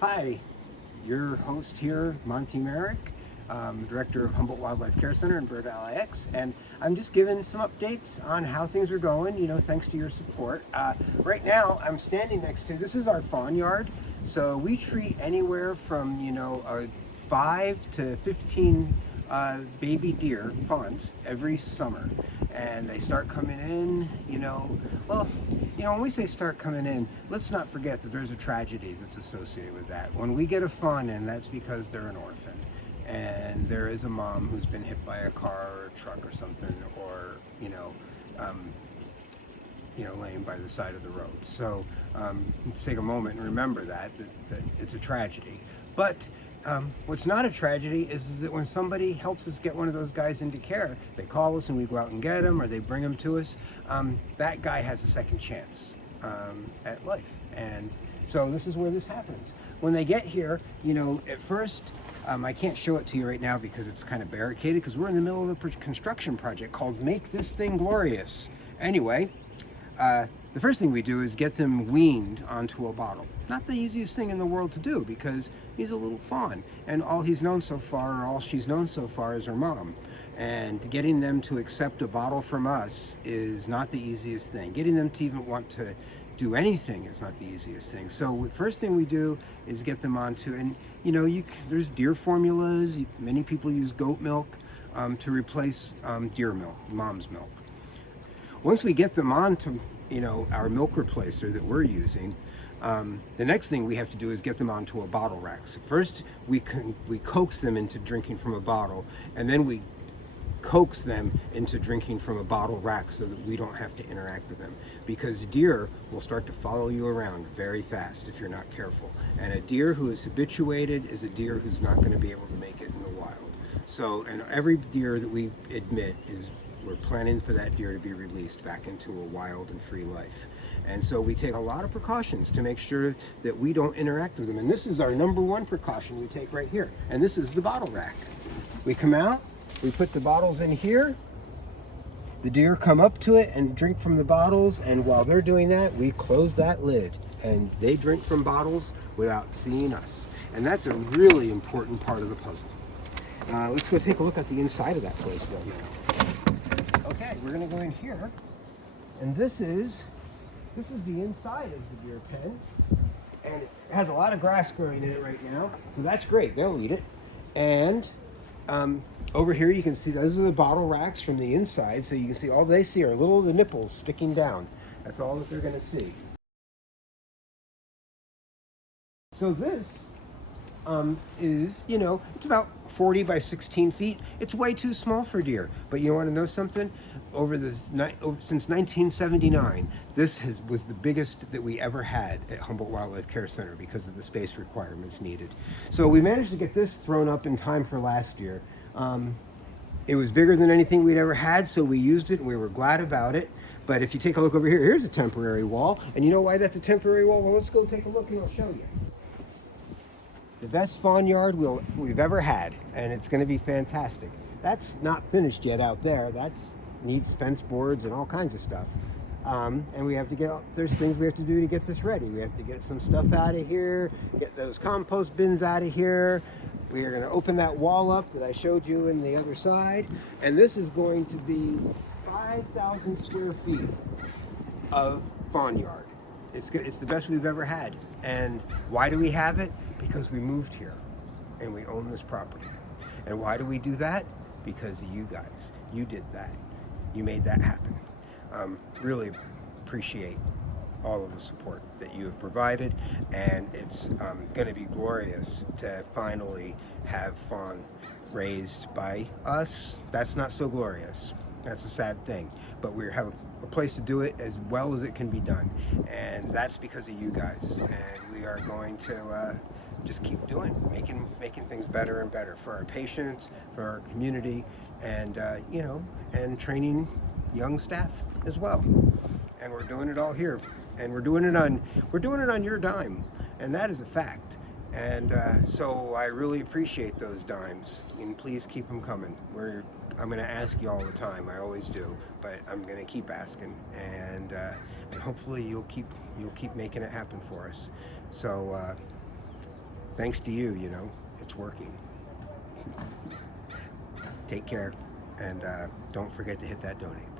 Hi, your host here, Monty Merrick, Director of Humboldt Wildlife Care Center and Bird LIX, and I'm just giving some updates on how things are going, thanks to your support. Right now, I'm standing next to, this is our fawn yard, so we treat anywhere from, 5 to 15 baby deer, fawns, every summer. And they start coming in, when we say start coming in, let's not forget that there's a tragedy that's associated with that. When we get a fawn in, that's because they're an orphan. And there is a mom who's been hit by a car or a truck or something, or, laying by the side of the road. So let's take a moment and remember that it's a tragedy. But what's not a tragedy is that when somebody helps us get one of those guys into care, they call us and we go out and get them, or they bring them to us, that guy has a second chance at life. And so this is where this happens. When they get here, at first, I can't show it to you right now because it's kind of barricaded, because we're in the middle of a construction project called Make This Thing Glorious. Anyway, the first thing we do is get them weaned onto a bottle. Not the easiest thing in the world to do, because he's a little fawn, and all he's known so far, or all she's known so far, is her mom. And getting them to accept a bottle from us is not the easiest thing. Getting them to even want to do anything is not the easiest thing. So the first thing we do is get them onto, and there's deer formulas. Many people use goat milk to replace deer milk, mom's milk. Once we get them onto our milk replacer that we're using, the next thing we have to do is get them onto a bottle rack. So first we coax them into drinking from a bottle, and then we coax them into drinking from a bottle rack so that we don't have to interact with them, because deer will start to follow you around very fast if you're not careful. And a deer who is habituated is a deer who's not going to be able to make it in the wild. So, and every deer that we admit we're planning for that deer to be released back into a wild and free life. And so we take a lot of precautions to make sure that we don't interact with them. And this is our number one precaution we take right here. And this is the bottle rack. We come out, we put the bottles in here, the deer come up to it and drink from the bottles, and while they're doing that, we close that lid and they drink from bottles without seeing us. And that's a really important part of the puzzle. Let's go take a look at the inside of that place though now. Okay, we're gonna go in here, and this is the inside of the deer pen, and it has a lot of grass growing in it right now, so that's great. They'll eat it. And over here you can see those are the bottle racks from the inside, so you can see all they see are little of the nipples sticking down. That's all that they're gonna see. So this is, it's about 40 by 16 feet. It's way too small for deer. But you want to know something? Since 1979, this was the biggest that we ever had at Humboldt Wildlife Care Center because of the space requirements needed. So we managed to get this thrown up in time for last year. It was bigger than anything we'd ever had, so we used it and we were glad about it. But if you take a look over here, here's a temporary wall. And you know why that's a temporary wall? Well, let's go take a look and I'll show you. The best fawn yard we've ever had, and it's going to be fantastic. That's not finished yet out there. That needs fence boards and all kinds of stuff. And we have to there's things we have to do to get this ready. We have to get some stuff out of here, get those compost bins out of here. We are going to open that wall up that I showed you in the other side. And this is going to be 5,000 square feet of fawn yard. It's the best we've ever had. And why do we have it? Because we moved here and we own this property. And why do we do that? Because of you guys. You did that. You made that happen. Really appreciate all of the support that you have provided, and it's going to be glorious to finally have fawn raised by us. That's not so glorious. That's a sad thing, but we have a place to do it as well as it can be done, and that's because of you guys. And we are going to just keep making things better and better for our patients, for our community, and and training young staff as well. And we're doing it all here, and we're doing it on your dime, and that is a fact. And so I really appreciate those dimes, and please keep them coming. I'm going to ask you all the time. I always do, but I'm going to keep asking, and hopefully you'll keep making it happen for us. So thanks to you, you know, it's working. Take care, and don't forget to hit that donate button.